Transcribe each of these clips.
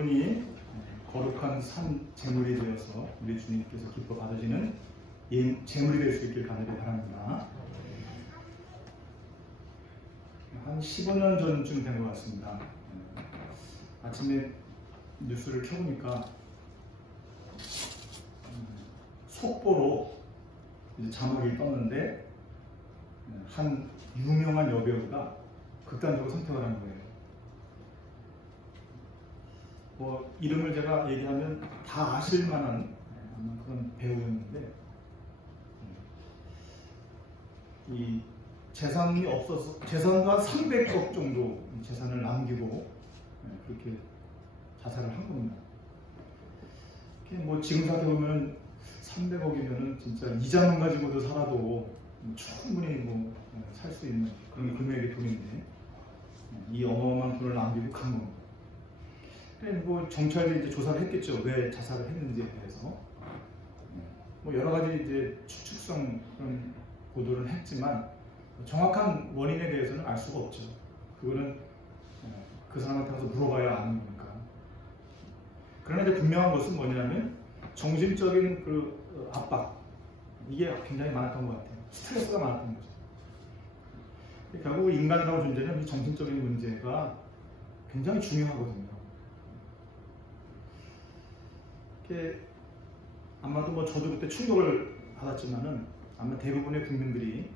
여러분이 거룩한 산 제물이 되어서 우리 주님께서 기뻐 받으시는 제물이 될 수 있길 간절히 바랍니다. 한 15년 전쯤 된 것 같습니다. 아침에 뉴스를 켜보니까 속보로 이제 자막이 떴는데 한 유명한 여배우가 극단적으로 선택을 한 거예요. 뭐 이름을 제가 얘기하면 다 아실 만한 그런 배우였는데 이 재산이 없어서 재산과 300억 정도 재산을 남기고 그렇게 자살을 한 겁니다. 뭐 지금 생각해보면 300억이면은 진짜 이자만 가지고도 살아도 충분히 뭐 살 수 있는 그런 금액의 돈인데 이 어마어마한 돈을 남기고 간 겁니다. 뭐 경찰이 이제 조사를 했겠죠. 왜 자살을 했는지에 대해서 뭐 여러 가지 이제 추측성 그런 보도를 했지만 정확한 원인에 대해서는 알 수가 없죠. 그거는 그 사람한테 가서 물어봐야 아는 거니까. 그러나 이제 분명한 것은 뭐냐면 정신적인 그 압박 이게 굉장히 많았던 것 같아요. 스트레스가 많았던 거죠. 결국 인간이라고 존재는 이 정신적인 문제가 굉장히 중요하거든요. 아마도 뭐 저도 그때 충격을 받았지만은 아마 대부분의 국민들이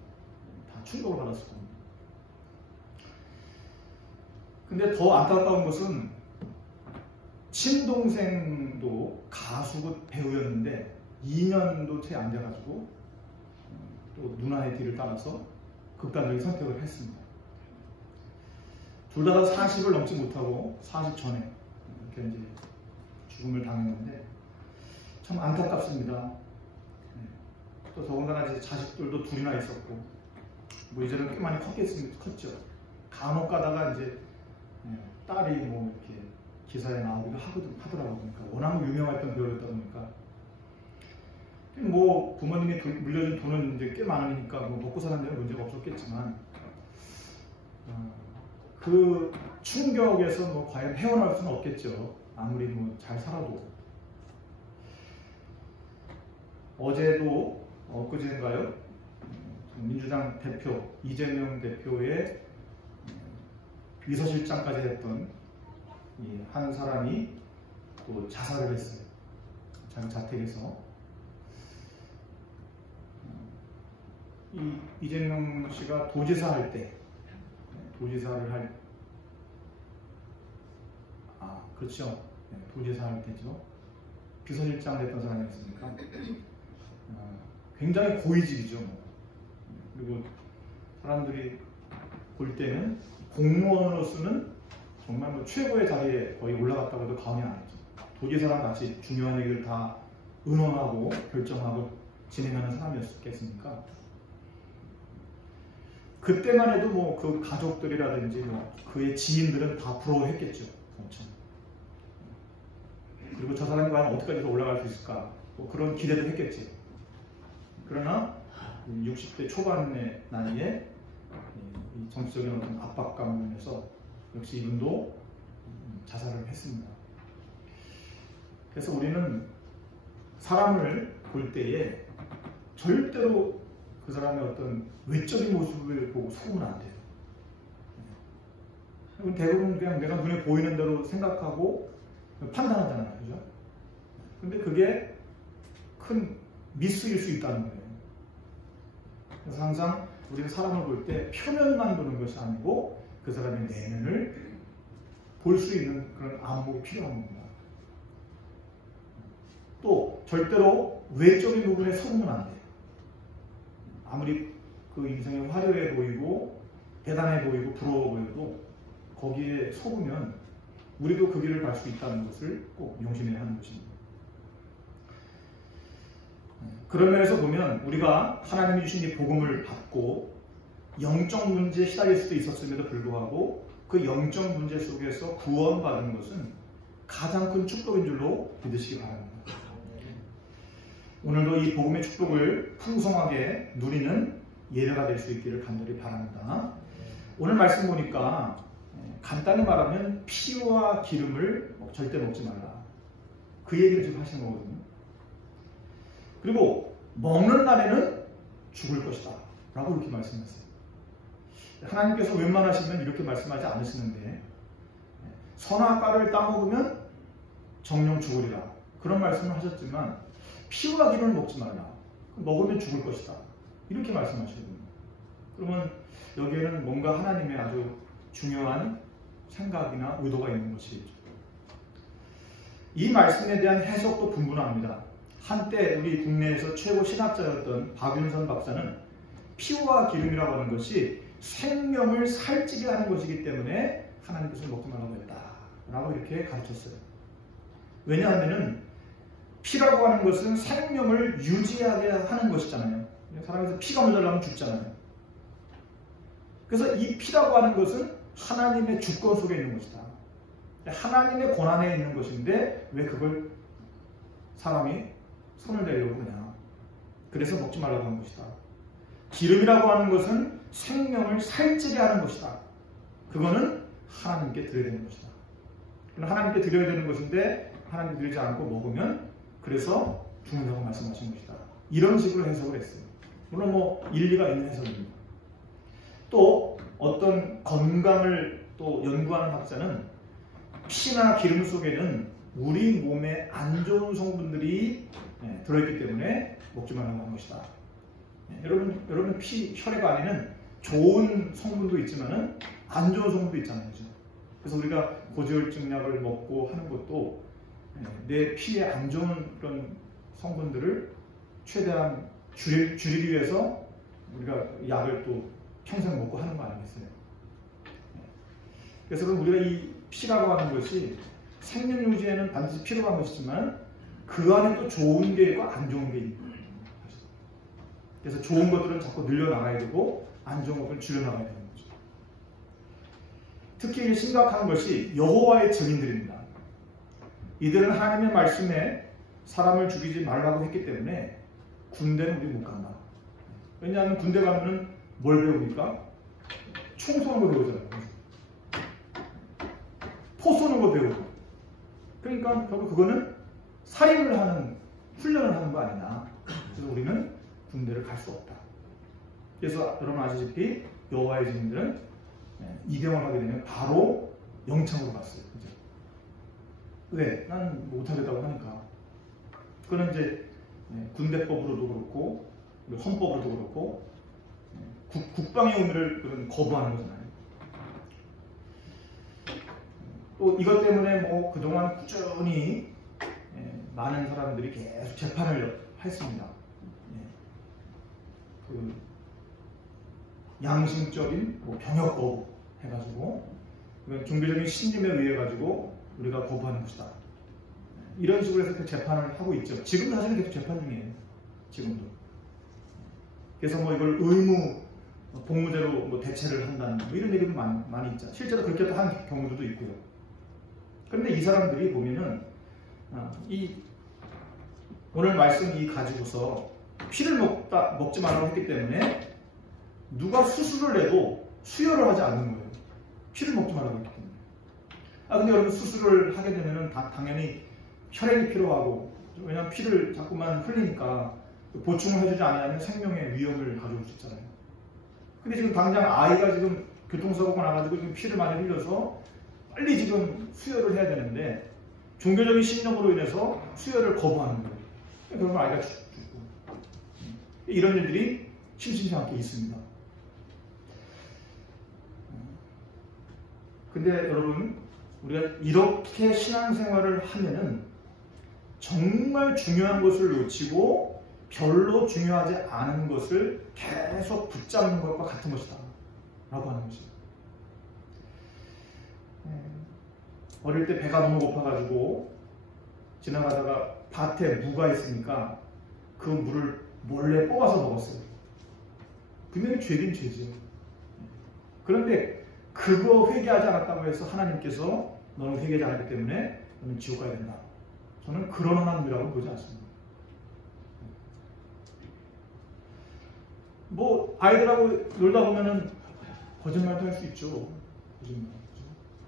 다 충격을 받았을 겁니다. 근데 더 안타까운 것은 친동생도 가수고 배우였는데 2년도 채 안 돼가지고 또 누나의 뒤를 따라서 극단적인 선택을 했습니다. 둘 다 40을 넘지 못하고 40 전에 이렇게 이제 죽음을 당했는데 참 안타깝습니다. 또 더군다나 이제 자식들도 둘이나 있었고 뭐 이제는 꽤 많이 컸죠. 간혹 가다가 이제 딸이 뭐 이렇게 기사에 나오기도 하더라고요. 그러니까 워낙 유명했던 배우였다 보니까 뭐 부모님이 물려준 돈은 이제 꽤 많으니까 뭐 먹고 사는 데는 문제가 없었겠지만 그 충격에서 뭐 과연 헤어날 수는 없겠죠. 아무리 뭐 잘 살아도. 어제도 엊그제인가요? 민주당 대표 이재명 대표의 비서실장까지 했던 이 한 사람이 또 자살을 했어요. 자기 자택에서. 이 이재명 씨가 도지사 할 때, 도지사를 그렇죠. 도지사 할 때죠. 비서실장 됐던 사람이었으니까 굉장히 고위직이죠. 그리고 사람들이 볼 때는 공무원으로서는 정말 뭐 최고의 자리에 거의 올라갔다고 해도 과언이 아니죠. 도지사랑 같이 중요한 얘기를 다 의논하고 결정하고 진행하는 사람이었겠습니까? 그때만 해도 뭐 그 가족들이라든지 뭐 그의 지인들은 다 부러워했겠죠. 엄청. 그리고 저 사람이 과연 어디까지 올라갈 수 있을까? 뭐 그런 기대도 했겠지. 그러나 60대 초반의 나이에 이 정치적인 어떤 압박감을 인해서 역시 이분도 자살을 했습니다. 그래서 우리는 사람을 볼 때에 절대로 그 사람의 어떤 외적인 모습을 보고 속으면 안 돼요. 대부분 그냥 내가 눈에 보이는 대로 생각하고 판단하잖아요. 그죠? 근데 그게 큰 미스일 수 있다는 거예요. 그래서 항상 우리가 사람을 볼 때 표면만 보는 것이 아니고 그 사람의 내면을 볼 수 있는 그런 안목이 필요한 겁니다. 또 절대로 외적인 부분에 속으면 안 돼요. 아무리 그 인생이 화려해 보이고 대단해 보이고 부러워 보여도 거기에 속으면 우리도 그 길을 갈 수 있다는 것을 꼭 명심해야 하는 것입니다. 그런 면에서 보면 우리가 하나님이 주신 이 복음을 받고 영적 문제에 시달릴 수도 있었음에도 불구하고 그 영적 문제 속에서 구원받은 것은 가장 큰 축복인 줄로 믿으시기 바랍니다. 오늘도 이 복음의 축복을 풍성하게 누리는 예배가 될 수 있기를 간절히 바랍니다. 오늘 말씀 보니까 간단히 말하면 피와 기름을 절대 먹지 말라. 그 얘기를 지금 하시는 거거든요. 그리고 먹는 날에는 죽을 것이다 라고 이렇게 말씀하세요. 하나님께서 웬만하시면 이렇게 말씀하지 않으시는데 선악과를 따먹으면 정령 죽으리라 그런 말씀을 하셨지만 피와 기름을 먹지 말라. 먹으면 죽을 것이다. 이렇게 말씀하시거든요. 그러면 여기에는 뭔가 하나님의 아주 중요한 생각이나 의도가 있는 것이죠. 이 말씀에 대한 해석도 분분합니다. 한때 우리 국내에서 최고 신학자였던 박윤선 박사는 피와 기름이라고 하는 것이 생명을 살찌게 하는 것이기 때문에 하나님께서 먹지 말라고 했다 라고 이렇게 가르쳤어요. 왜냐하면 피라고 하는 것은 생명을 유지하게 하는 것이잖아요. 사람에서 피가 모자라면 죽잖아요. 그래서 이 피라고 하는 것은 하나님의 주권 속에 있는 것이다. 하나님의 권한에 있는 것인데 왜 그걸 사람이 손을 대려고 그러냐. 그래서 먹지 말라고 하는 것이다. 기름이라고 하는 것은 생명을 살찌게 하는 것이다. 그거는 하나님께 드려야 되는 것이다. 하나님께 드려야 되는 것인데 하나님께 드리지 않고 먹으면 그래서 죽는다고 말씀하신 것이다. 이런 식으로 해석을 했어요. 물론 뭐 일리가 있는 해석입니다. 또 어떤 건강을 또 연구하는 학자는 피나 기름 속에는 우리 몸에 안 좋은 성분들이 들어있기 때문에 먹지 말라고 하는 것이다. 여러분 혈액 안에는 좋은 성분도 있지만은 안 좋은 성분도 있잖아요. 그래서 우리가 고지혈증 약을 먹고 하는 것도 내 피에 안 좋은 그런 성분들을 최대한 줄이기 위해서 우리가 약을 또 평생 먹고 하는 거 아니겠어요? 그래서 우리가 이 피라고 하는 것이 생명 유지에는 반드시 필요한 것이지만 그 안에 또 좋은 게 있고 안 좋은 게 있는 거예요. 그래서 좋은 것들은 자꾸 늘려나가야 되고 안 좋은 것들은 줄여나가야 되는 거죠. 특히 심각한 것이 여호와의 증인들입니다. 이들은 하나님의 말씀에 사람을 죽이지 말라고 했기 때문에 군대는 우리 못 간다. 왜냐하면 군대 가면은 뭘 배웁니까? 총 쏘는 거 배우잖아요. 포 쏘는 거 배우고. 그러니까 결국 그거는 살인을 하는, 훈련을 하는 거 아니냐. 그래서 우리는 군대를 갈 수 없다. 그래서 여러분 아시다시피 여호와의 증인들은 입영을 하게 되면 바로 영창으로 갔어요. 그죠? 왜? 난 못하겠다고 하니까. 그거는 이제 군대법으로도 그렇고 헌법으로도 그렇고 국방의 의무를 거부하는 거잖아요. 또 이것 때문에 뭐 그동안 꾸준히 많은 사람들이 계속 재판을 했습니다. 그 양심적인 뭐 병역 거부 해가지고 종교적인 신념에 의해 가지고 우리가 거부하는 것이다. 이런 식으로 해서 재판을 하고 있죠. 지금도 사실은 계속 재판 중이에요. 지금도. 그래서 뭐 이걸 의무 복무제로 뭐 대체를 한다는 뭐 이런 얘기도 많이 있죠. 실제로 그렇게 한 경우도 있고요. 그런데 이 사람들이 보면은 이 오늘 말씀 이 가지고서 피를 먹지 말라고 했기 때문에 누가 수술을 해도 수혈을 하지 않는 거예요. 피를 먹지 말라고 했기 때문에. 근데 여러분 수술을 하게 되면은 당연히 혈액이 필요하고, 왜냐하면 피를 자꾸만 흘리니까 보충을 해주지 않으면 생명의 위험을 가져올 수 있잖아요. 근데 지금 당장 아이가 지금 교통사고가 나가지고 지금 피를 많이 흘려서 빨리 지금 수혈을 해야 되는데 종교적인 신념으로 인해서 수혈을 거부하는 거예요. 그러면 아이가 죽고. 이런 일들이 심심치 않게 있습니다. 근데 여러분, 우리가 이렇게 신앙생활을 하면은 정말 중요한 것을 놓치고 별로 중요하지 않은 것을 계속 붙잡는 것과 같은 것이다 라고 하는 것입니다. 어릴 때 배가 너무 고파가지고 지나가다가 밭에 무가 있으니까 그 무를 몰래 뽑아서 먹었어요. 분명히 죄긴 죄죠. 그런데 그거 회개하지 않았다고 해서 하나님께서 너는 회개하지 않았기 때문에 너는 지옥 가야 된다. 저는 그런 하나님이라고 보지 않습니다. 뭐 아이들하고 놀다 보면은 거짓말도 할 수 있죠. 거짓말.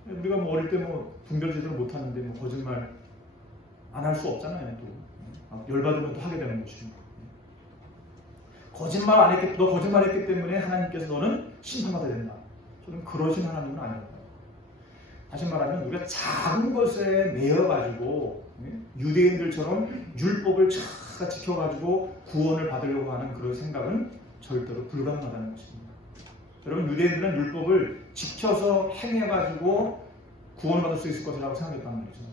우리가 뭐 어릴 때 뭐 분별 제대로 못하는데 뭐 거짓말 안 할 수 없잖아요. 또 열받으면 또 하게 되는 것이고. 거짓말 안 했기, 너 거짓말했기 때문에 하나님께서 너는 심판받아야 된다. 저는 그러신 하나님은 아니라고요. 다시 말하면 우리가 작은 것에 매여가지고 유대인들처럼 율법을 잘 지켜가지고 구원을 받으려고 하는 그런 생각은 절대로 불가능하다는 것입니다. 여러분, 유대인들은 율법을 지켜서 행해가지고 구원받을 수 있을 것이라고 생각했단 말이죠.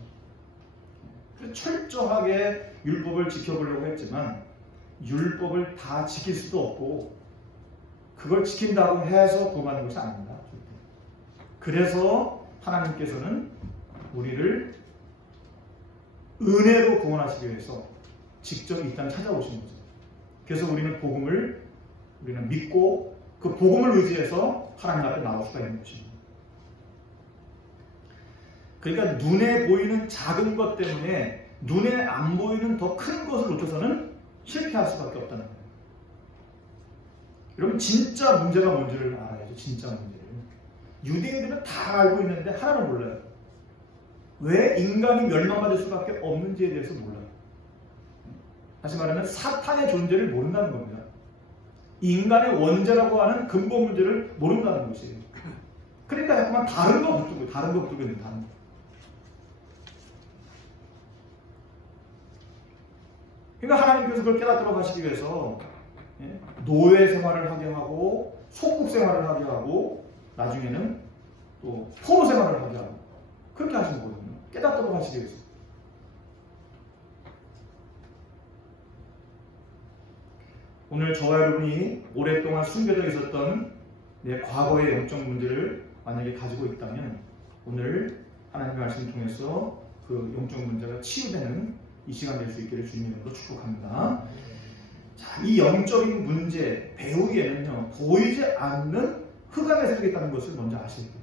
그래서 철저하게 율법을 지켜보려고 했지만 율법을 다 지킬 수도 없고 그걸 지킨다고 해서 구원하는 것이 아닙니다. 그래서 하나님께서는 우리를 은혜로 구원하시기 위해서 직접 이 땅에 찾아오신 거죠. 그래서 우리는 복음을 믿고 그 복음을 의지해서 하나님 앞에 나올 수가 있는 것입니다. 그러니까 눈에 보이는 작은 것 때문에 눈에 안 보이는 더 큰 것을 놓쳐서는 실패할 수밖에 없다는 거예요. 여러분, 진짜 문제가 뭔지를 알아야죠. 진짜 문제를. 유대인들은 다 알고 있는데 하나는 몰라요. 왜 인간이 멸망받을 수밖에 없는지에 대해서 몰라요. 다시 말하면 사탄의 존재를 모른다는 겁니다. 인간의 원죄라고 하는 근본 문제를 모른다는 것이에요. 그러니까 자꾸만 다른 거 붙들고 있는 다른 거. 그러니까 하나님께서 그걸 깨닫도록 하시기 위해서 노예 생활을 하게 하고 속국 생활을 하게 하고 나중에는 또 포로 생활을 하게 하고 그렇게 하신 거거든요. 깨닫도록 하시기 위해서. 오늘 저와 여러분이 오랫동안 숨겨져 있었던 내 과거의 영적 문제를 만약에 가지고 있다면 오늘 하나님의 말씀을 통해서 그 영적 문제가 치유되는 이 시간 될 수 있기를 주님으로 축복합니다. 자, 이 영적인 문제 배우기에는요, 보이지 않는 흑암의 세력이 있다는 것을 먼저 아셔야 돼요.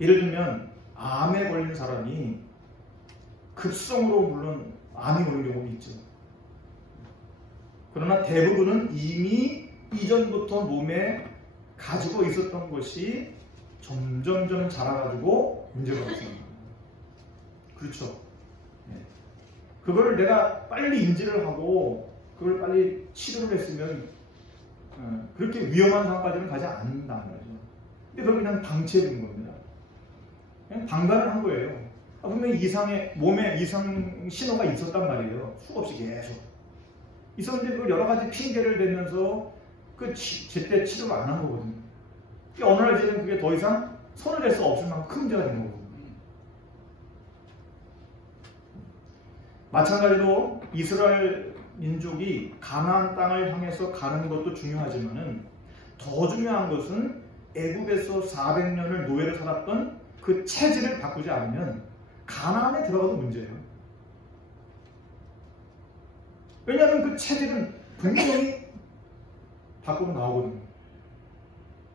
예를 들면 암에 걸린 사람이 급성으로 물론 암이 오는 경우도 있죠. 그러나 대부분은 이미 이전부터 몸에 가지고 있었던 것이 점점 자라가지고 문제가 없습니다. 그렇죠. 그거를 내가 빨리 인지를 하고 그걸 빨리 치료를 했으면 그렇게 위험한 상황까지는 가지 않는다는 거죠. 근데 그걸 그냥 방치해둔 겁니다. 그냥 방관을 한 거예요. 분명히 몸에 이상 신호가 있었단 말이에요. 수없이 계속. 있었는데 그걸 여러 가지 핑계를 대면서 그 제때 치료를 안 한 거거든요. 어느 날 이제는 그게 더 이상 손을 댈 수 없을 만큼 큰 문제가 된 거거든요. 마찬가지로 이스라엘 민족이 가나안 땅을 향해서 가는 것도 중요하지만은 더 중요한 것은 애국에서 400년을 노예로 살았던 그 체질을 바꾸지 않으면 가나안에 들어가도 문제예요. 왜냐하면 그 체질은 분명히 밖으로 나오거든요.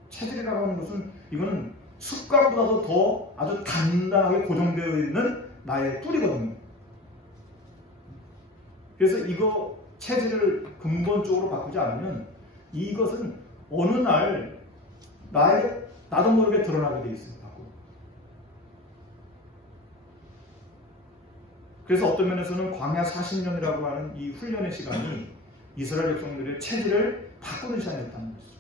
체질이라고 하는 것은 이거는 습관보다도 더 아주 단단하게 고정되어 있는 나의 뿌리거든요. 그래서 이거 체질을 근본적으로 바꾸지 않으면 이것은 어느 날 나도 모르게 드러나게 돼 있어요. 그래서 어떤 면에서는 광야 40년이라고 하는 이 훈련의 시간이 이스라엘 백성들의 체질을 바꾸는 시간이었다는 것이죠.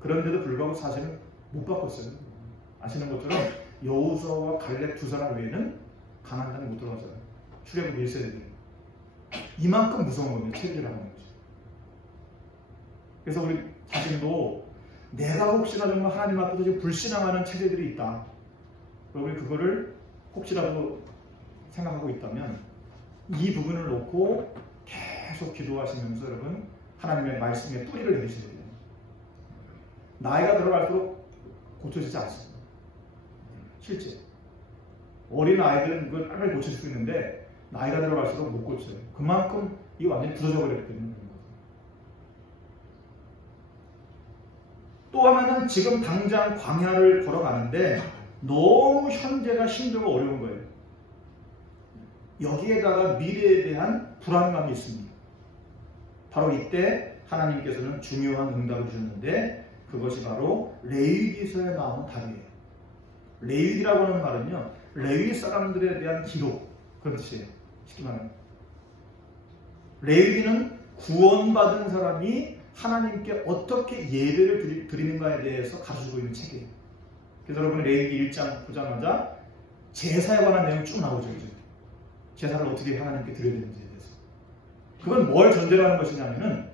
그런데도 불구하고 사실은 못 바꿨어요. 아시는 것처럼 여호수아와 갈렙 두 사람 외에는 가나안 땅에 못 들어가잖아요. 출애굽 1세대들. 이만큼 무서운 거예요. 체질이라고 하는 거죠. 그래서 우리 자신도 내가 혹시나 정말 하나님 앞에서 지금 불신앙하는 체질들이 있다. 우리 그거를 혹시라도 생각하고 있다면 이 부분을 놓고 계속 기도하시면서 여러분 하나님의 말씀에 뿌리를 내리셔야 돼요. 나이가 들어갈수록 고쳐지지 않습니다. 실제 어린 아이들은 그걸 빨리 고칠 수 있는데 나이가 들어갈수록 못 고쳐요. 그만큼 이게 완전히 부서져 버렸기 때문에. 또 하나는 지금 당장 광야를 걸어가는데 너무 현재가 힘들고 어려운 거예요. 여기에다가 미래에 대한 불안감이 있습니다. 바로 이때 하나님께서는 중요한 응답을 주셨는데 그것이 바로 레위기서에 나오는 답이에요. 레위기라고 하는 말은요, 레위 사람들에 대한 기록, 그런 뜻이에요. 쉽게 말하면 레위기는 구원받은 사람이 하나님께 어떻게 예배를 드리는가에 대해서 가르쳐주고 있는 책이에요. 그래서 여러분이 레위기 1장 보자마자 제사에 관한 내용이 쭉 나오죠. 이제. 제사를 어떻게 하나님께 드려야 되는지에 대해서. 그건 뭘 전제로 하는 것이냐면은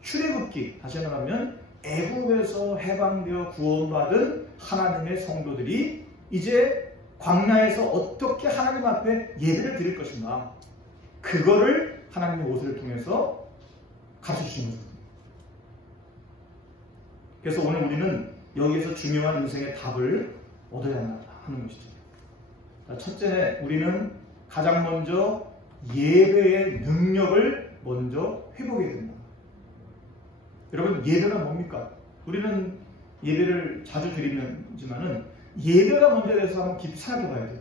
출애굽기, 다시 말하면 애굽에서 해방되어 구원받은 하나님의 성도들이 이제 광야에서 어떻게 하나님 앞에 예배를 드릴 것인가, 그거를 하나님의 모세를 통해서 가르쳐 주신 거죠. 그래서 오늘 우리는 여기에서 중요한 인생의 답을 얻어야 하는 것이죠. 첫째, 우리는 가장 먼저 예배의 능력을 먼저 회복해야 된다. 여러분, 예배가 뭡니까? 우리는 예배를 자주 드리지만은 예배가 먼저에 대해서 한번 깊이 생각해 봐야 돼요.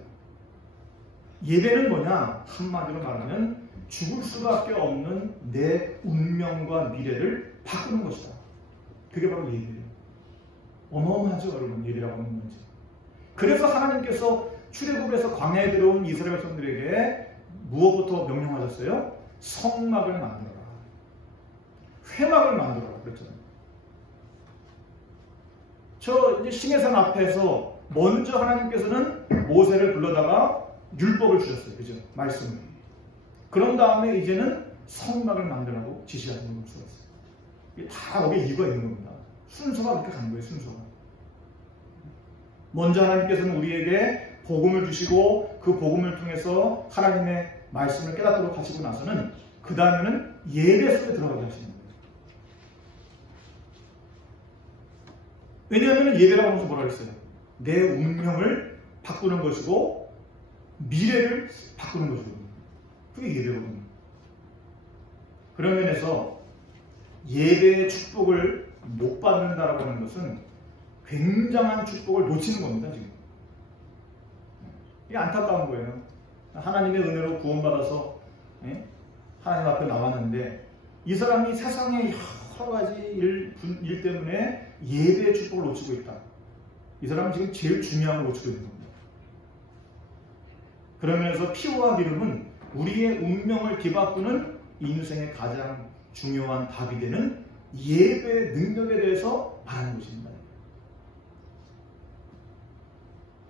예배는 뭐냐? 한마디로 말하면 죽을 수밖에 없는 내 운명과 미래를 바꾸는 것이다. 그게 바로 예배예요. 어마어마하죠, 여러분, 예배라고 하는 문제. 그래서 하나님께서 출애굽에서 광야에 들어온 이스라엘 백성들에게 무엇부터 명령하셨어요? 성막을 만들어라. 회막을 만들어라. 그랬잖아요. 저 이제 시내산 앞에서 먼저 하나님께서는 모세를 불러다가 율법을 주셨어요. 그죠? 말씀을. 그런 다음에 이제는 성막을 만들라고 지시하는 것을 썼어요. 이게 다 거기에 이유가 있는 겁니다. 순서가 그렇게 가는 거예요. 순서가. 먼저 하나님께서는 우리에게 복음을 주시고 그 복음을 통해서 하나님의 말씀을 깨닫도록 하시고 나서는 그 다음에는 예배 속에 들어가게 하시는 거예요. 왜냐하면 예배라고 하면서 뭐라 그랬어요? 내 운명을 바꾸는 것이고 미래를 바꾸는 것이거든요. 그게 예배거든요. 그런 면에서 예배의 축복을 못 받는다라고 하는 것은 굉장한 축복을 놓치는 겁니다. 지금 이게 안타까운 거예요. 하나님의 은혜로 구원받아서 하나님 앞에 나왔는데 이 사람이 세상의 여러 가지 일 때문에 예배의 축복을 놓치고 있다. 이 사람은 지금 제일 중요한 걸 놓치고 있는 겁니다. 그러면서 피와 기름은 우리의 운명을 뒤바꾸는 인생의 가장 중요한 답이 되는 예배의 능력에 대해서 말하는 것입니다.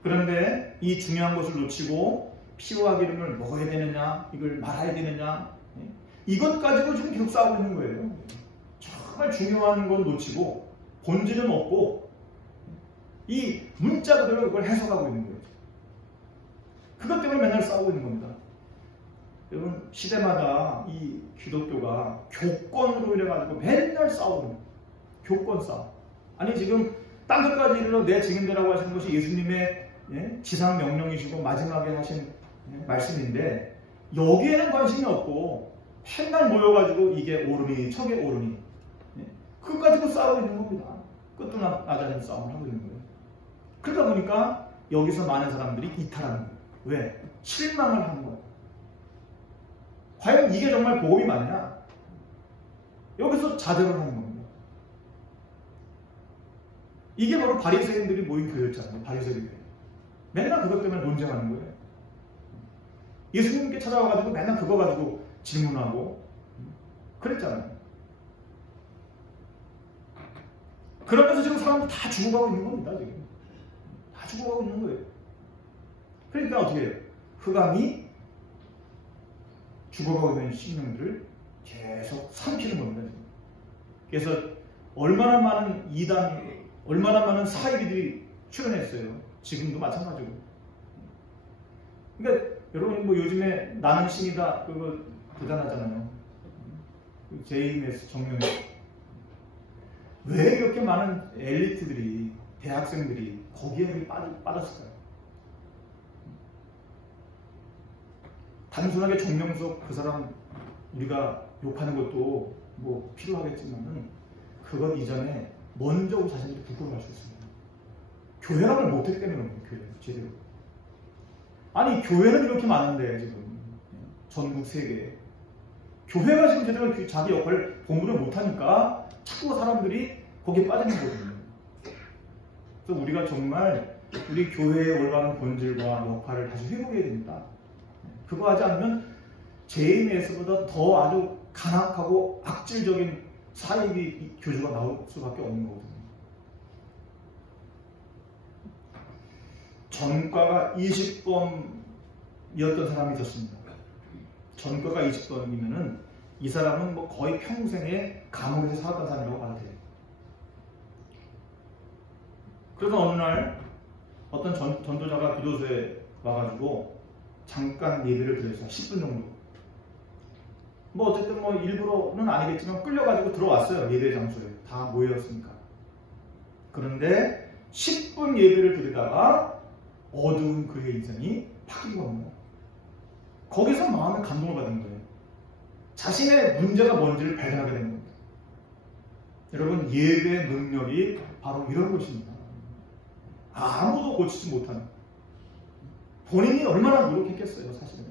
그런데 이 중요한 것을 놓치고 피와 기름을 먹어야 되느냐, 이걸 말아야 되느냐, 이것 가지고 지금 계속 싸우고 있는 거예요. 정말 중요한 건 놓치고 본질은 없고 이 문자 그대로 그걸 해석하고 있는 거예요. 그것 때문에 맨날 싸우고 있는 겁니다. 여러분, 시대마다 이 기독교가 교권으로 인해가지고 맨날 싸우는 거예요. 교권 싸움. 아니 지금 딴 것까지 이르러 내 증인되라고 하시는 것이 예수님의 지상 명령이시고 마지막에 하신 말씀인데 여기에는 관심이 없고 맨날 모여가지고 이게 옳으니 저게 옳으니 그것 가지고 싸우고 있는 겁니다. 끝도 나지 않는 싸움을 하고 있는 거예요. 그러다 보니까 여기서 많은 사람들이 이탈하는 거예요. 왜? 실망을 하는 거예요. 과연 이게 정말 복음이 맞냐? 여기서 자절을 하는 겁니다. 이게 바로 바리새인들이 모인 교회였잖아요. 바리새인들. 맨날 그것 때문에 논쟁하는 거예요. 예수님께 찾아와가지고 맨날 그거 가지고 질문하고 그랬잖아요. 그러면서 지금 사람들 다 죽어가고 있는 겁니다. 지금 다 죽어가고 있는 거예요. 그러니까 어떻게 해요? 흑암이 죽어가고 있는 sinh命들을 계속 삼키는 겁니다. 지금. 그래서 얼마나 많은 이단, 얼마나 많은 사이비들이 출연했어요. 지금도 마찬가지고. 그러니까 여러분 뭐 요즘에 나는 신이다 그거 대단하잖아요. JMS 정명이 왜 이렇게 많은 엘리트들이 대학생들이 거기에 빠졌을까요? 단순하게 정명석 그 사람 우리가 욕하는 것도 뭐 필요하겠지만은 그것 이전에 먼저 우리 자신들이 부끄러워할 수 있습니다. 교회라고 못했기 때문에 교회 제대로. 아니 교회는 이렇게 많은데 지금 전국 세계에 교회가 지금 제대로 자기 역할을 본분을 못하니까 자꾸 사람들이 거기에 빠지는 거거든요. 그래서 우리가 정말 우리 교회의 올바른 본질과 역할을 다시 회복해야 됩니다. 그거 하지 않으면 JMS보다 더 아주 간악하고 악질적인 사이비 교주가 나올 수밖에 없는 거거든요. 전과가 20범이었던 사람이 있었습니다. 전과가 20범이면은 이 사람은 뭐 거의 평생에 감옥에서 살았던 사람이라고 봐도 돼요. 그래서 어느 날 어떤 전도자가 기도소에 와가지고 잠깐 예배를 드렸어요. 10분 정도. 뭐 어쨌든 뭐 일부러는 아니겠지만 끌려가지고 들어왔어요. 예배 장소에. 다 모였으니까. 그런데 10분 예배를 드리다가 어두운 그의 인생이 바뀐 겁니다. 거기서 마음에 감동을 받은 거예요. 자신의 문제가 뭔지를 발견하게 된 겁니다. 여러분, 예배 능력이 바로 이런 것입니다. 아무도 고치지 못하는. 본인이 얼마나 노력했겠어요, 사실은.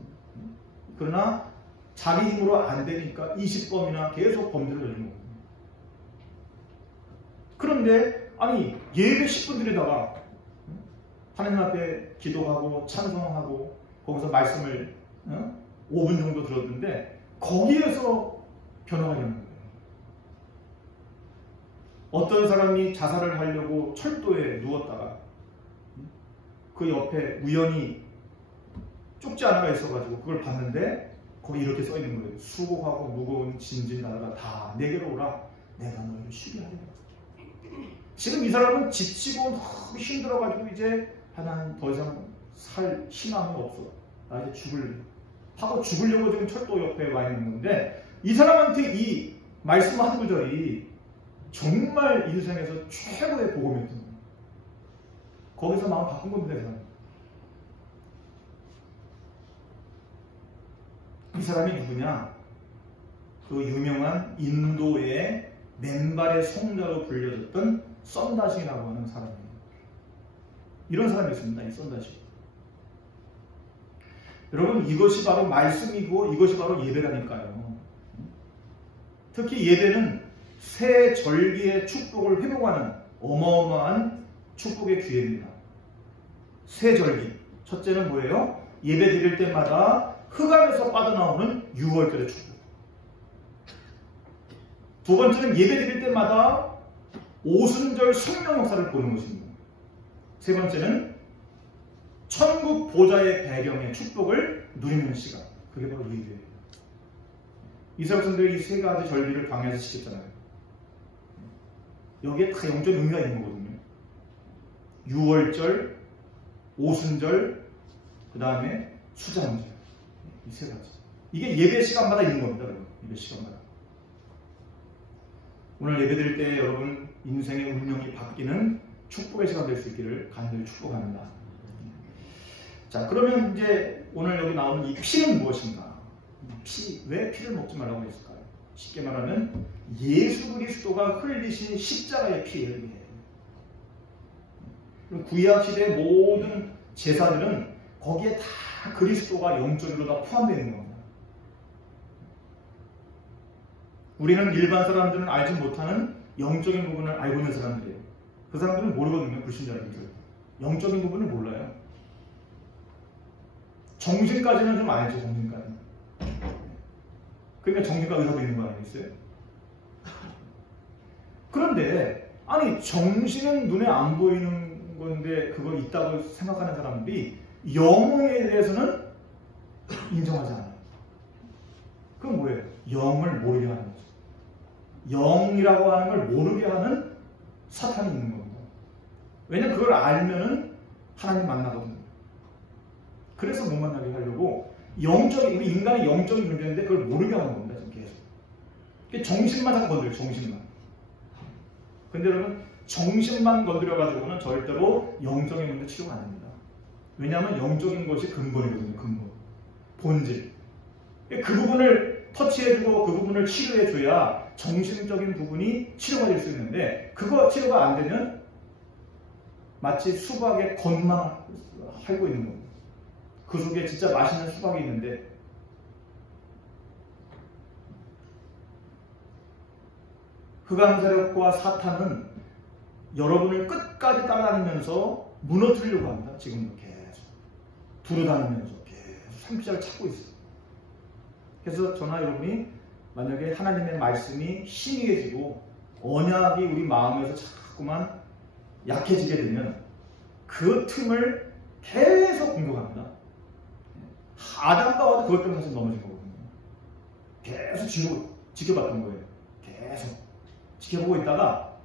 그러나 자기 힘으로 안 되니까 20범이나 계속 범죄를 저지른 겁니다. 그런데 아니 예배 10분 드리다가 하나님 앞에 기도하고 찬송하고 거기서 말씀을 5분 정도 들었는데 거기에서 변화가 일어난 거예요. 어떤 사람이 자살을 하려고 철도에 누웠다가 그 옆에 우연히 쪽지 하나가 있어가지고 그걸 봤는데 거기 이렇게 써있는 거예요. 수고하고 무거운 짐진 나라가 다 내게로 오라. 내가 너희를 쉬게 하리라. 지금 이 사람은 지치고 너무 힘들어가지고 이제 하나님 더 이상 살 희망이 없어. 나 이제 죽을래. 하고 죽으려고 지금 철도 옆에 와 있는 건데 이 사람한테 이 말씀 한 구절이 정말 인생에서 최고의 복음이었던 거예요. 거기서 마음 바꾼 겁니다. 이 사람이 누구냐? 그 유명한 인도의 맨발의 성자로 불려졌던 썬다식이라고 하는 사람이에요. 이런 사람이 있습니다. 이 썬다식. 여러분, 이것이 바로 말씀이고 이것이 바로 예배라니까요. 특히 예배는 새 절기의 축복을 회복하는 어마어마한 축복의 기회입니다. 새 절기. 첫째는 뭐예요? 예배 드릴 때마다 흑암에서 빠져나오는 6월절의 축복. 두 번째는 예배 드릴 때마다 오순절 성령 역사를 보는 것입니다. 세 번째는 천국 보좌의 배경의 축복을 누리는 시간. 그게 바로 예배예요. 이스라엘 백성들이 이 세 가지 절기를 광야에서 지켰잖아요. 여기에 다 영적 의미가 있는 거거든요. 6월절, 오순절, 그 다음에 수장절. 이 세 가지. 이게 예배 시간마다 있는 겁니다. 여러분. 예배 시간마다. 오늘 예배 드릴 때 여러분 인생의 운명이 바뀌는 축복의 시간 될 수 있기를 간절히 축복합니다. 자, 그러면 이제 오늘 여기 나오는 이 피는 무엇인가? 피, 왜 피를 먹지 말라고 했을까요? 쉽게 말하면 예수 그리스도가 흘리신 십자가의 피예요. 구약 시대의 모든 제사들은 거기에 다 그리스도가 영적으로 다 포함되어 있는 겁니다. 우리는 일반 사람들은 알지 못하는 영적인 부분을 알고 있는 사람들이에요. 그 사람들은 모르거든요. 불신자들은. 영적인 부분을 몰라요. 정신까지는 좀 알죠. 정신까지. 그러니까 정신과 의사도 있는 거 아니겠어요? 그런데 아니 정신은 눈에 안 보이는 건데 그거 있다고 생각하는 사람들이 영에 대해서는 인정하지 않아요. 그건 뭐예요? 영을 모르게 하는 거죠. 영이라고 하는 걸 모르게 하는 사탄이 있는 겁니다. 왜냐면 그걸 알면은 하나님 만나거든요. 그래서 못 만나게 하려고 영적인, 우리 인간의 영적인 존재인데 그걸 모르게 하는 겁니다. 지금 계속. 정신만 자꾸 건드려요. 정신만. 근데 여러분 정신만 건드려가지고는 절대로 영적인 문제 치료가 안 됩니다. 왜냐하면 영적인 것이 근본이거든요. 근본. 본질. 그 부분을 터치해주고 그 부분을 치료해줘야 정신적인 부분이 치료가 될 수 있는데 그거 치료가 안 되면 마치 수박의 겉만 할고 있는 겁니다. 그 속에 진짜 맛있는 수박이 있는데 흑암 세력과 사탄은 여러분을 끝까지 따라다니면서 무너뜨리려고 합니다. 지금도 계속 두루다니면서 계속 상피자를 찾고 있어요. 그래서 저나 여러분이 만약에 하나님의 말씀이 희미해지고 언약이 우리 마음에서 자꾸만 약해지게 되면 그 틈을 계속 공격합니다. 아담과 와도 그것 때문에 사실 넘어진 거거든요. 계속 지켜봤던 거예요. 계속 지켜보고 있다가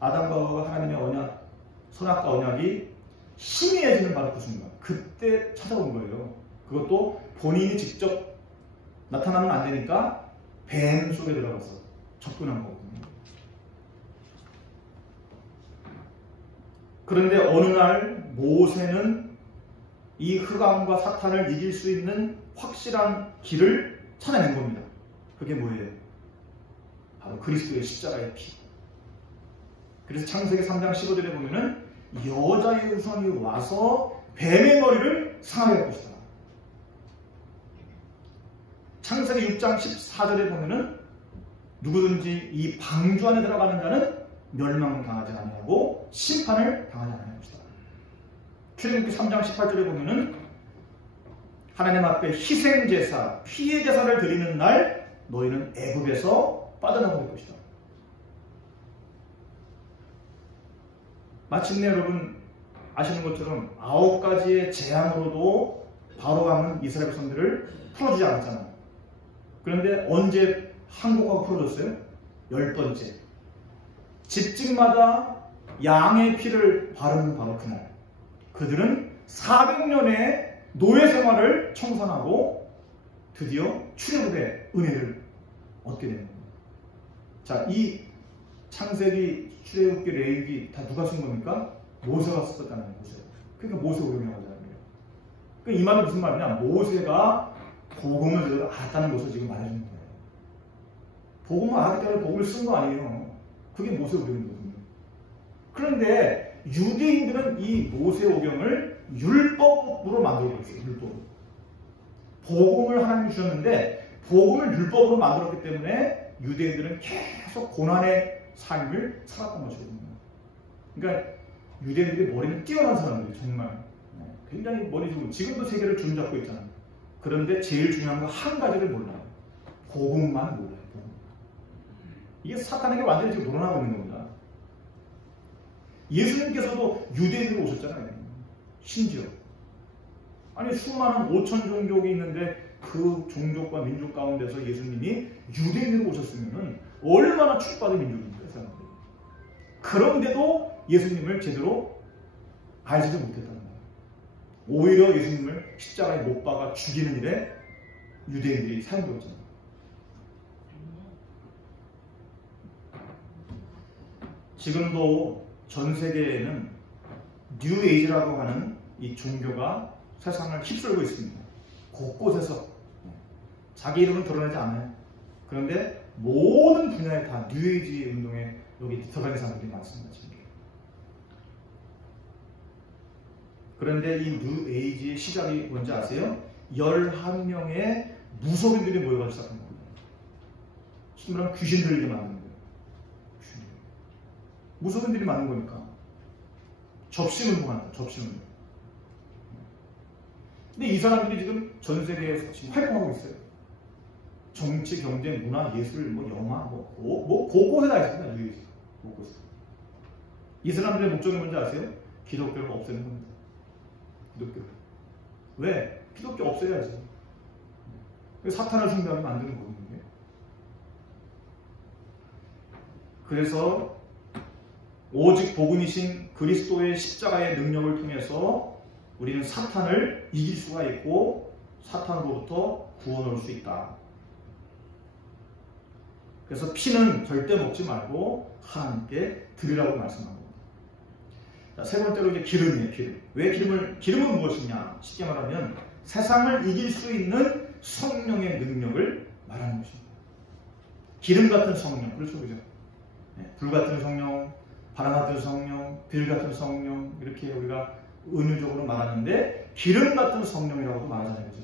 아담과 하와가 하나님의 언약, 선악과 언약이 희미해지는 바로 그 순간, 그때 찾아온 거예요. 그것도 본인이 직접 나타나면 안 되니까 뱀 속에 들어가서 접근한 거거든요. 그런데 어느 날 모세는 이 흑암과 사탄을 이길 수 있는 확실한 길을 찾아낸 겁니다. 그게 뭐예요? 바로 그리스도의 십자가의 피. 그래서 창세기 3장 15절에 보면은 여자의 후손이 와서 뱀의 머리를 상하게 할 것이다. 창세기 6장 14절에 보면은 누구든지 이 방주 안에 들어가는 자는 멸망당하지 아니하고 심판을 당하지 아니할 것이다. 출애굽기 3장 18절에 보면은 하나님 앞에 희생제사, 피의 제사를 드리는 날 너희는 애굽에서 빠져나올 것이다. 마침내 여러분 아시는 것처럼 9가지의 재앙으로도 바로왕은 이스라엘 백성들을 풀어주지 않았잖아요. 그런데 언제 항복하고 풀어줬어요? 10번째. 집집마다 양의 피를 바르는 바로 그날. 그들은 400년의 노예 생활을 청산하고 드디어 출애굽의 은혜를 얻게 되는 겁니다. 자, 이 창세기, 출애굽기, 레위기 다 누가 쓴 겁니까? 모세가 썼다는 거예요. 모세. 그러니까 모세 오경이라고 하잖아요. 그러니까 이 말은 무슨 말이냐? 모세가 복음을 제대로 알았다는 것을 지금 말해주는 거예요. 복음을 알았기 때문에 복음을 쓴 거 아니에요. 그게 모세 오경이거든요. 그런데 유대인들은 이 모세 오경을 율법으로 만들고 있어요. 율법으로. 복음을 하나님이 주셨는데 복음을 율법으로 만들었기 때문에 유대인들은 계속 고난의 삶을 살았던 것이거든요. 그러니까 유대인들이 머리는 뛰어난 사람들이 정말 굉장히 머리 좋은, 지금도 세계를 주름잡고 있잖아요. 그런데 제일 중요한 건 한 가지를 몰라요. 복음만 몰라요. 복음. 이게 사탄에게 완전히 지금 놀아나고 있는 겁니다. 예수님께서도 유대인으로 오셨잖아요. 심지어. 아니 수많은 5천 종족이 있는데 그 종족과 민족 가운데서 예수님이 유대인으로 오셨으면 얼마나 축복받은 민족입니까? 사람들이. 그런데도 예수님을 제대로 알지도 못했다는 거예요. 오히려 예수님을 십자가에 못 박아 죽이는 일에 유대인들이 사용되었잖아요. 지금도 전 세계에는 뉴에이지라고 하는 이 종교가 세상을 휩쓸고 있습니다. 곳곳에서 자기 이름은 드러내지 않아요. 그런데 모든 분야에 다 뉴에이지 운동에 여기 들어가는 사람들이 많습니다. 지금. 그런데 이 뉴에이지의 시작이 뭔지 아세요? 11명의 무속인들이 모여가지고 시작한 겁니다. 쉽게 말하면 귀신 들리게 만드는 거예요. 무속인들이 만든 거니까. 접신운동한다. 접신운동. 근데 이 사람들이 지금 전 세계에서 지금 활동하고 있어요. 정치, 경제, 문화, 예술, 영화, 곳곳에 다 있습니다. 뉴에이지. 곳곳에. 이 사람들의 목적이 뭔지 아세요? 기독교를 없애는 겁니다. 기독교. 왜? 기독교 없애야지. 사탄을 숭배하게 만드는 거거든요. 그래서 오직 복음이신 그리스도의 십자가의 능력을 통해서 우리는 사탄을 이길 수가 있고 사탄으로부터 구원할 수 있다. 그래서 피는 절대 먹지 말고 하나님께 드리라고 말씀한 겁니다. 자, 세 번째로 이제 기름이에요. 기름. 왜 기름은 무엇이냐? 쉽게 말하면 세상을 이길 수 있는 성령의 능력을 말하는 것입니다. 기름 같은 성령, 그렇죠, 그죠? 네, 불 같은 성령, 바람 같은 성령, 들 같은 성령, 이렇게 우리가 은유적으로 말하는데 기름 같은 성령이라고도 말하잖아요, 그죠?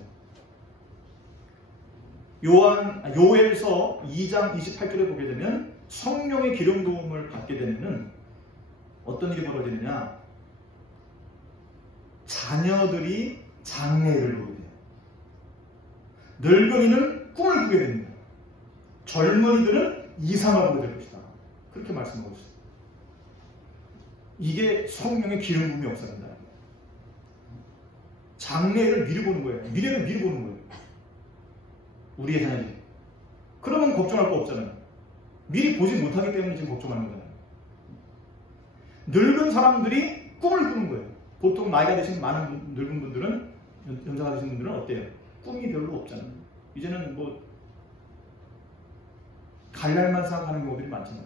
요엘서 2장 28절에 보게 되면 성령의 기름 부음을 받게 되면은 어떤 일이 벌어지느냐? 자녀들이 장래를 보게 돼요. 늙은이는 꿈을 꾸게 됩니다. 젊은이들은 이상을 보게 될 것이다. 그렇게 말씀하고 있어요. 이게 성령의 기름 부음의 역사입니다. 장래를 미리 보는 거예요. 미래를 미리 보는 거예요. 우리의 자녀들이. 그러면 걱정할 거 없잖아요. 미리 보지 못하기 때문에 지금 걱정하는 거잖아요. 늙은 사람들이 꿈을 꾸는 거예요. 보통 나이가 드신 많은 늙은 분들은, 연세가 드신 분들은 어때요? 꿈이 별로 없잖아요. 이제는 뭐 갈날만 생각하는 경우들이 많잖아요.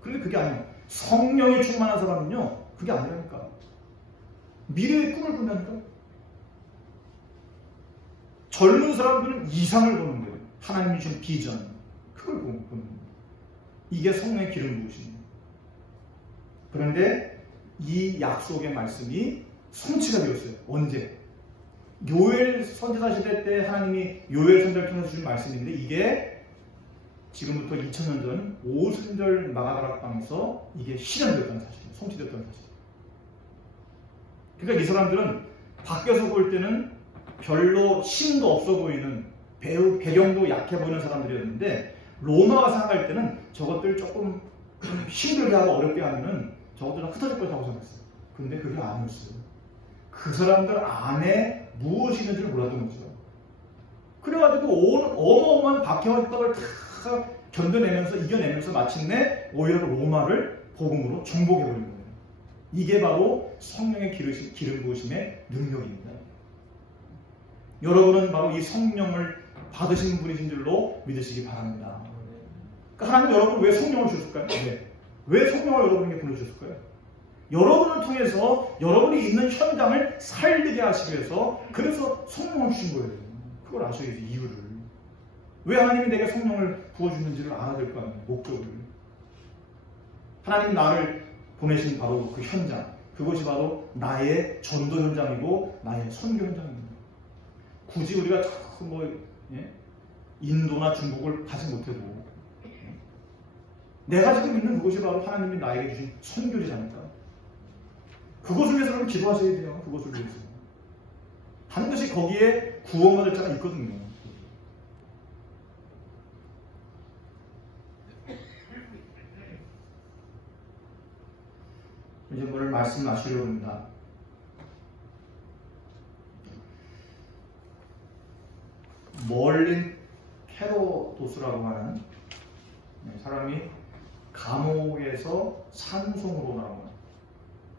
그런데 그게 아니에요. 성령이 충만한 사람은요, 그게 아니라니까. 미래의 꿈을 꾼다니까. 젊은 사람들은 이상을 보는 거예요. 하나님이 준 비전, 그걸 보는 거예요. 이게 성령의 기름 부으십니다. 그런데 이 약속의 말씀이 성취가 되었어요. 언제? 요엘 선지자 시대 때 하나님이 요엘 선지자를 통해서 주신 말씀인데, 이게 지금부터 2000년 전 오순절 마가다락 땅에서 이게 실현되었다는 사실이에요. 성취되었다는 사실. 그러니까 이 사람들은 밖에서 볼 때는 별로 힘도 없어 보이는, 배경도 약해 보이는 사람들이었는데, 로마가 생각할 때는 저것들 조금 힘들게 하고 어렵게 하면은 저것들은 흩어질 것이라고 생각했어요. 근데 그게 아니었어요. 그 사람들 안에 무엇이 있는지를 몰랐던 거죠. 그래가지고 어마어마한 박해와 협박을 다 견뎌내면서, 이겨내면서 마침내 오히려 로마를 복음으로 정복해버린 거예요. 이게 바로 성령의 기름 부으심의 능력입니다. 여러분은 바로 이 성령을 받으신 분이신 줄로 믿으시기 바랍니다. 그러니까 하나님 여러분 왜 성령을 주셨을까요? 왜 성령을 여러분에게 보내주셨을까요? 여러분을 통해서 여러분이 있는 현장을 살리게 하시기 위해서, 그래서 성령을 주신 거예요. 그걸 아셔야지, 이유를. 왜 하나님이 내게 성령을 부어주는지를 알아야 될 거 아니에요, 목적을. 하나님이 나를 보내신 바로 그 현장, 그것이 바로 나의 전도 현장이고 나의 선교 현장입니다. 굳이 우리가 인도나 중국을 가지 못해도 내가 지금 있는 그곳이 바로 하나님이 나에게 주신 선교지잖습니까? 그것을 위해서 여러분 기도하셔야 돼요. 그것을 위해서. 반드시 거기에 구원받을 자가 있거든요. 이제 오늘 말씀 마치려고 합니다. 멀린 헤로도스라고 하는 사람이 감옥에서 산송으로 나오는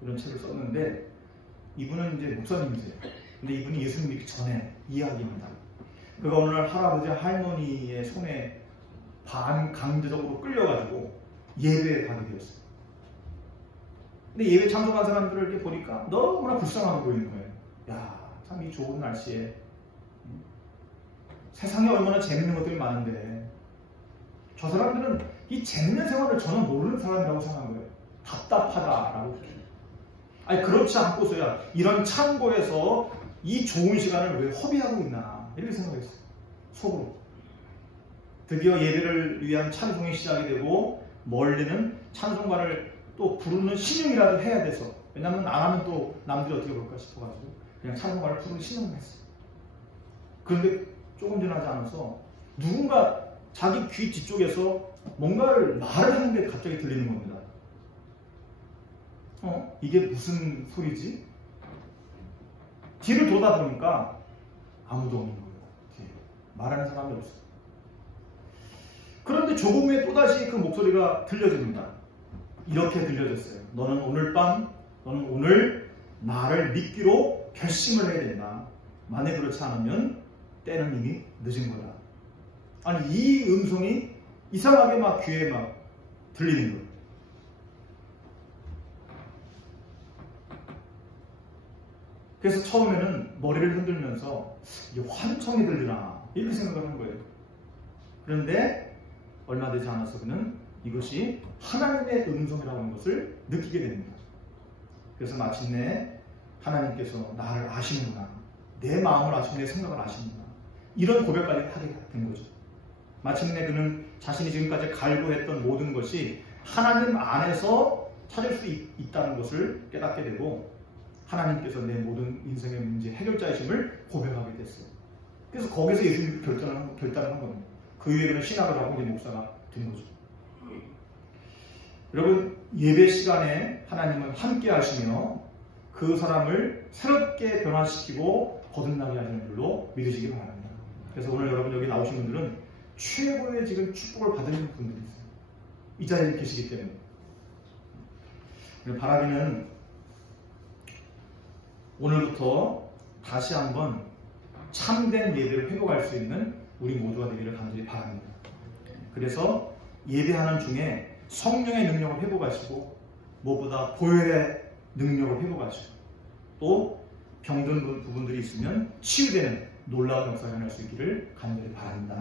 이런 책을 썼는데, 이분은 이제 목사님이세요. 근데 이분이 예수님 믿기 전에 이야기입니다. 그가 오늘 할아버지 할머니의 손에 반강제적으로 끌려가지고 예배에 가게 되었어요. 근데 예배 참석한 사람들을 이렇게 보니까 너무나 불쌍하게 보이는 거예요. 야, 참 이 좋은 날씨에 세상에 얼마나 재밌는 것들이 많은데 저 사람들은 이 재밌는 생활을 전혀 모르는 사람이라고 생각한 거예요. 답답하다라고. 아니, 그렇지 않고서야 이런 창고에서 이 좋은 시간을 왜 허비하고 있나, 이렇게 생각했어요. 속으로. 드디어 예배를 위한 찬송이 시작이 되고, 멀리는 찬송가를 또 부르는 신용이라도 해야 돼서, 왜냐하면 안 하면 또 남들이 어떻게 볼까 싶어가지고 그냥 찬송가를 부르는 신용을 했어요. 그런데 조금 지나지 않아서 누군가 자기 귀 뒤쪽에서 뭔가를 말을 하는 게 갑자기 들리는 겁니다. 이게 무슨 소리지? 뒤를 돌아보니까 아무도 없는 거예요. 뒤에. 말하는 사람이 없어요. 그런데 조금 후에 또다시 그 목소리가 들려집니다. 이렇게 들려졌어요. 너는 오늘 나를 믿기로 결심을 해야 된다. 만약 그렇지 않으면 때는 이미 늦은 거다. 아니, 이 음성이 이상하게 막 귀에 막 들리는 거예요. 그래서 처음에는 머리를 흔들면서 이게 환청이 들리나, 이렇게 생각을 한 거예요. 그런데 얼마 되지 않아서 그는 이것이 하나님의 음성이라고 하는 것을 느끼게 됩니다. 그래서 마침내 하나님께서 나를 아시는구나, 내 마음을 아시고 내 생각을 아시는구나, 이런 고백까지 하게 된 거죠. 마침내 그는 자신이 지금까지 갈구했던 모든 것이 하나님 안에서 찾을 수 있다는 것을 깨닫게 되고 하나님께서 내 모든 인생의 문제 해결자이심을 고백하게 됐어요. 그래서 거기서 예수님이 결단을 한 겁니다. 그 이후에 그는 신학을 하고 이제 목사가 된 거죠. 여러분, 예배 시간에 하나님은 함께 하시며 그 사람을 새롭게 변화시키고 거듭나게 하시는 줄로 믿으시기 바랍니다. 그래서 오늘 여러분 여기 나오신 분들은 최고의 지금 축복을 받은 분들이 있어요. 이 자리에 계시기 때문에. 바라기는 오늘부터 다시 한번 참된 예배를 회복할 수 있는 우리 모두가 되기를 간절히 바랍니다. 그래서 예배하는 중에 성령의 능력을 회복하시고 무엇보다 보혈의 능력을 회복하시고 또 병든 부분들이 있으면 치유되는 놀라운 역사가 일어날 수 있기를 간절히 바랍니다.